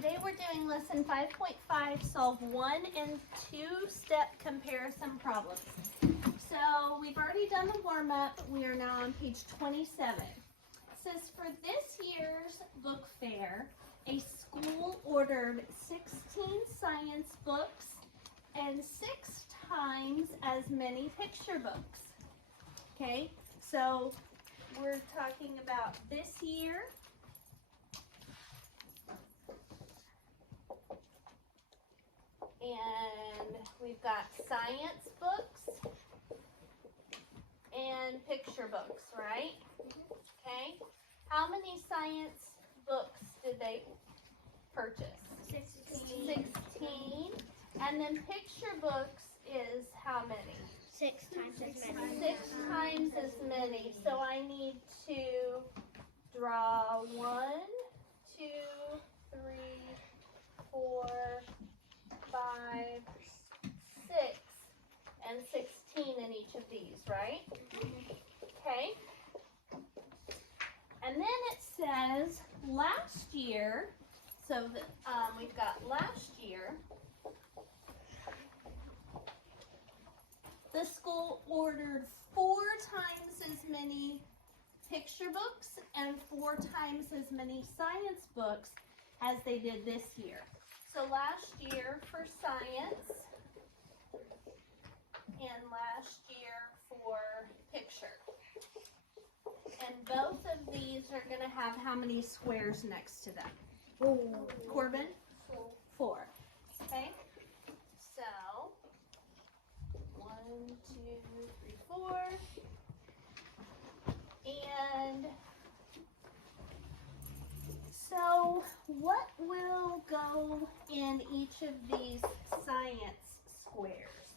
Today we're doing lesson 5.5, solve 1 and 2 step comparison problems. So we've already done the warm-up. We are now on page 27. It says for this year's book fair, a school ordered 16 science books and 6 times as many picture books. Okay, so we're talking about this year. And we've got science books and picture books, right? Okay. How many science books did they purchase? 16. And then picture books is how many? 6 times as many. 6 times as many. So I need to draw 1, 2, 3, 4, 5, 6, and 16 in each of these, right? Okay. And then it says last year, so that we've got last year, the school ordered 4 times as many picture books and 4 times as many science books as they did this year. So last year for science and last year for picture. And both of these are going to have how many squares next to them? 4. Corbin? 4. Okay? So 1, 2, 3, 4. And so what will go in each of these science squares?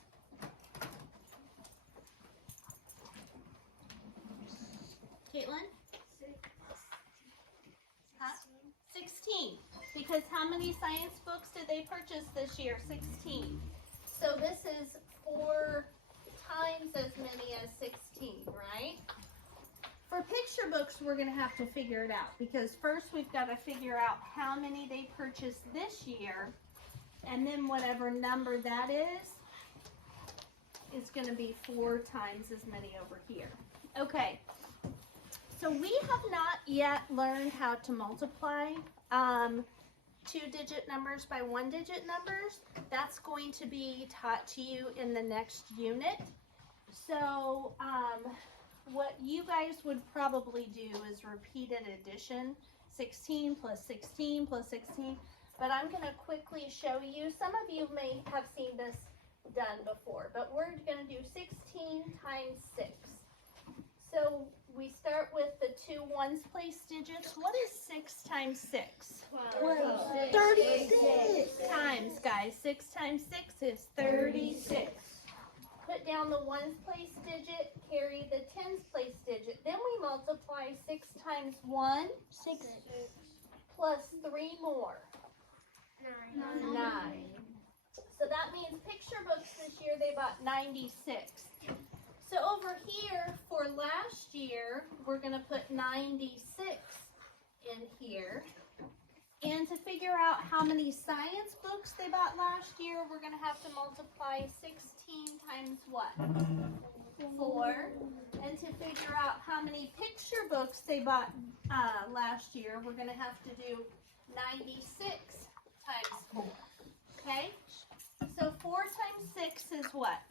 Caitlin? 16. Because how many science books did they purchase this year? 16. So this is 4 times as many as 16, right? For picture books, we're going to have to figure it out because first we've got to figure out how many they purchased this year, and then whatever number that is going to be 4 times as many over here. Okay, so we have not yet learned how to multiply 2-digit numbers by 1-digit numbers. That's going to be taught to you in the next unit. So, what you guys would probably do is repeated addition, 16 plus 16 plus 16, but I'm going to quickly show you. Some of you may have seen this done before, but we're going to do 16 times 6. So we start with the 2 ones place digits. What is 6 times 6? 36 times, guys. 6 times 6 is 36. Put down the ones place digit, carry the tens place digit. Then we multiply 6 times 1, 6, plus 3 more, 9. So that means picture books this year, they bought 96. So over here, for last year, we're going to put 96 in here. And to figure out how many science books they bought last year, we're going to have to multiply 16 times what? 4. And to figure out how many picture books they bought last year, we're going to have to do 96 times 4. Okay? So 4 times 6 is what?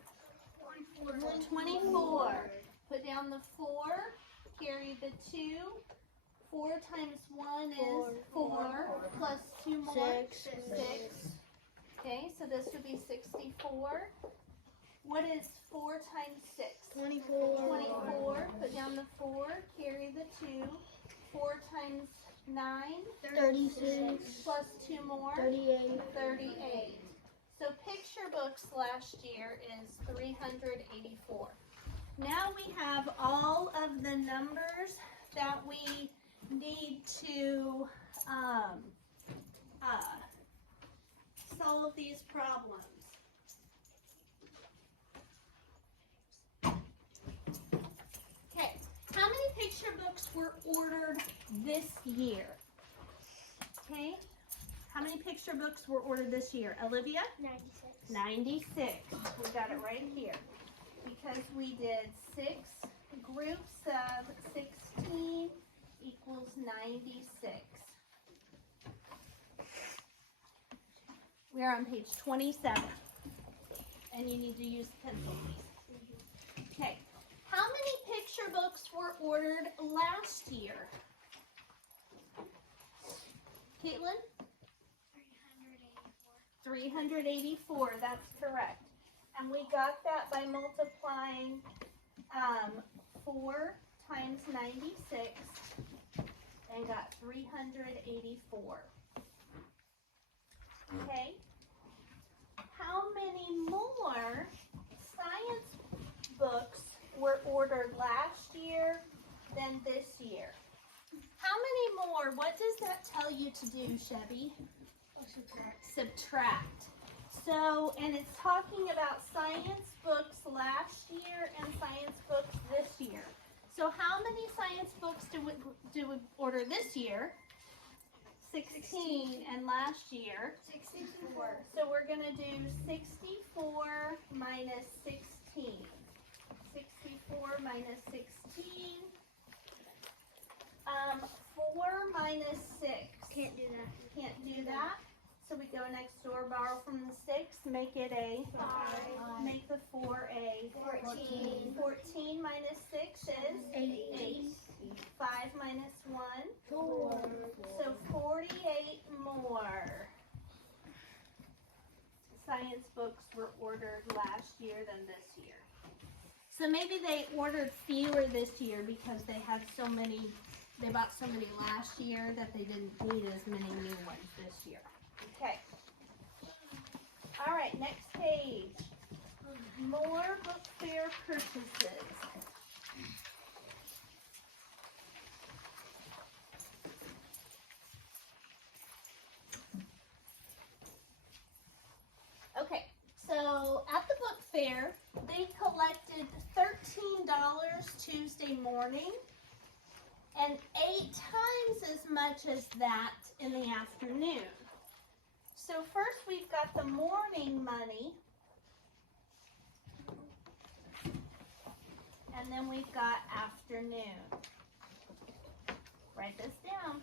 24. Put down the 4, carry the 2. 4 times 1 is 4, plus 2 more, 6. Okay, so this would be 64. What is 4 times 6? 24. Put down the 4, carry the 2. 4 times 9? 36. Plus 2 more? 38. So picture books last year is 384. Now we have all of the numbers that we need to solve these problems. Okay, how many picture books were ordered this year? Okay, How many picture books were ordered this year? Olivia? 96. 96. We got it right here. Because we did 6 groups of 16 equals 96. We're on page 27. And you need to use pencil, please. Okay. How many picture books were ordered last year? Caitlin? 384, that's correct. And we got that by multiplying 4 times 96 and got 384. Okay. How many more science books were ordered last year than this year? How many more? What does that tell you to do, Chevy? Subtract. So, and it's talking about science books last year and science books this year. So how many science books do we order this year? 16, and last year? 64. So we're going to do 64 minus 16. 64 minus 16. 4 minus 6. Can't do that. Can't do that. So we go next door, borrow from the 6, make it a 5. Make the 4 a 14. 14 minus 6 is 8. 5 minus 1. 4. So 48 more science books were ordered last year than this year. So maybe they ordered fewer this year because they had so many, they bought so many last year that they didn't need as many new ones this year. Okay. All right, next page. More book fair purchases. Okay, so at the book fair, they collected $13 Tuesday morning and 8 times as much as that in the afternoon. So first we've got the morning money, and then we've got afternoon. Write this down.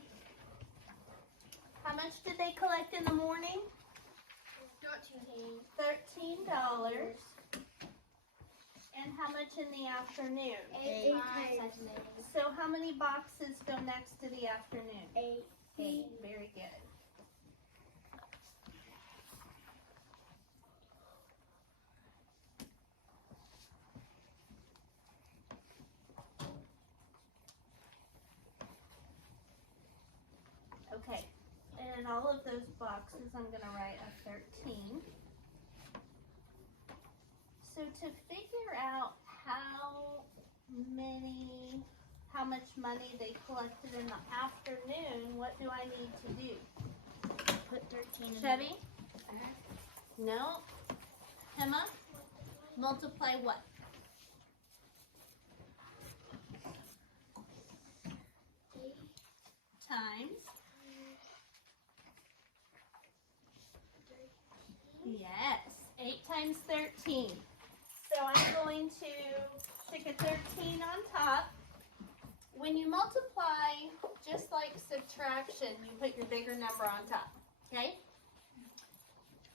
How much did they collect in the morning? $13. And how much in the afternoon? 8. So how many boxes go next to the afternoon? 8. 8. Very good. Okay, and in all of those boxes, I'm going to write a 13. So to figure out how much money they collected in the afternoon, what do I need to do? Put 13 in. Chevy? No. Emma? Multiply what? Times. Yes, 8 times 13. So I'm going to stick a 13 on top. When you multiply, just like subtraction, you put your bigger number on top, okay?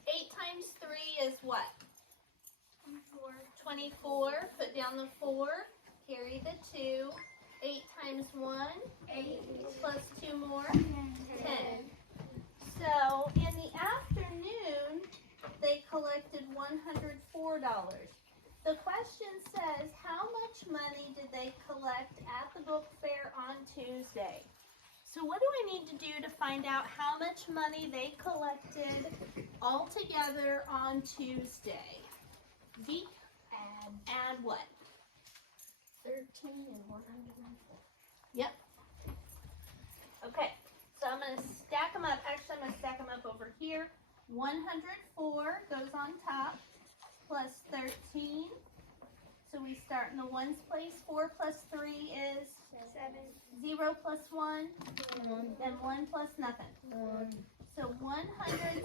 8 times 3 is what? 24. Put down the 4, carry the 2. 8 times 1, 8. plus 2 more, 10. So in the afternoon, they collected $104. The question says, how much money did they collect at the book fair on Tuesday? So what do I need to do to find out how much money they collected all together on Tuesday? Zeke? Add what? 13 and 104. Yep. Okay, so I'm going to stack them up. Actually, I'm going to stack them up over here. 104 goes on top, plus 13. So we start in the ones place. 4 plus 3 is 7. 0 plus 1, 1. and 1 plus nothing. 1. So $117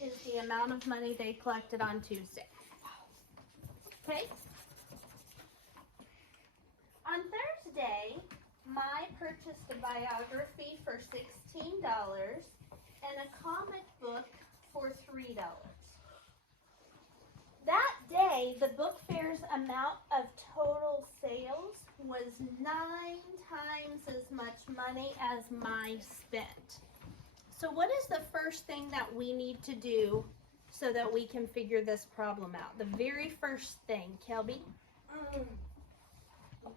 is the amount of money they collected on Tuesday. Okay? On Thursday, Mai purchased a biography for $16 and a comic book for $3. That day, the book fair's amount of total sales was 9 times as much money as Mai spent. So what is the first thing that we need to do so that we can figure this problem out? The very first thing, Kelby?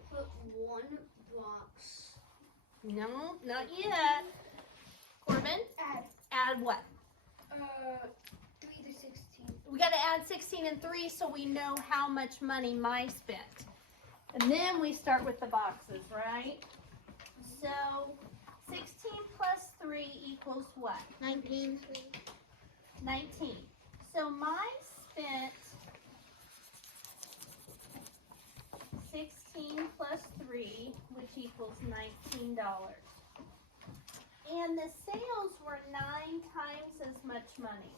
Put 1 box. No, not yet. Corbin? Add what? 3 to 16. We got to add 16 and 3 so we know how much money Mai spent. And then we start with the boxes, right? So 16 plus 3 equals what? 19. 19. So Mai spent 16 plus 3, which equals $19. And the sales were 9 times as much money.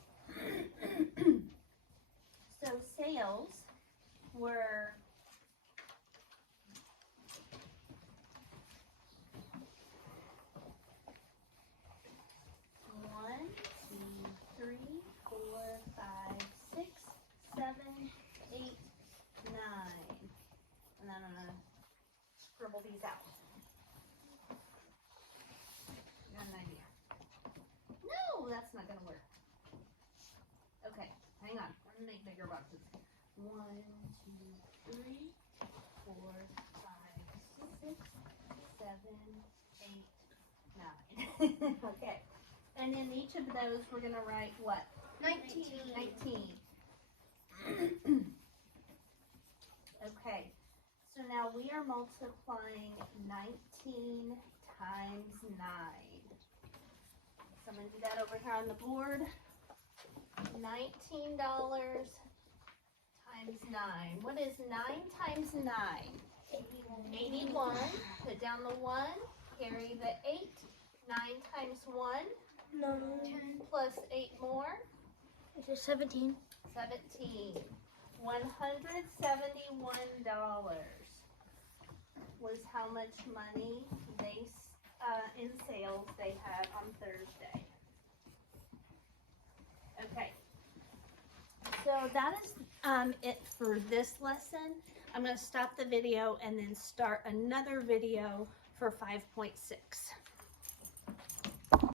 So sales were one, 2, 3, 4, 5, 6, 7, 8, 9. And then I'm gonna scribble these out. Got an idea. No, that's not gonna work. Okay, hang on. I'm gonna make bigger boxes. 1, 2, 3, 4, 5, 6, 7, 8, 9. Okay. And in each of those, we're gonna write what? 19. 19. Okay. So now we are multiplying 19 times 9. So I'm going to do that over here on the board. $19 times 9. What is 9 times 9? 81. Put down the 1. Carry the 8. 9 times 1. 9. Plus 8 more. Is it 17? 17. $171 was how much money they in sales they had on Thursday. Okay. So that is it for this lesson. I'm going to stop the video and then start another video for 5.6.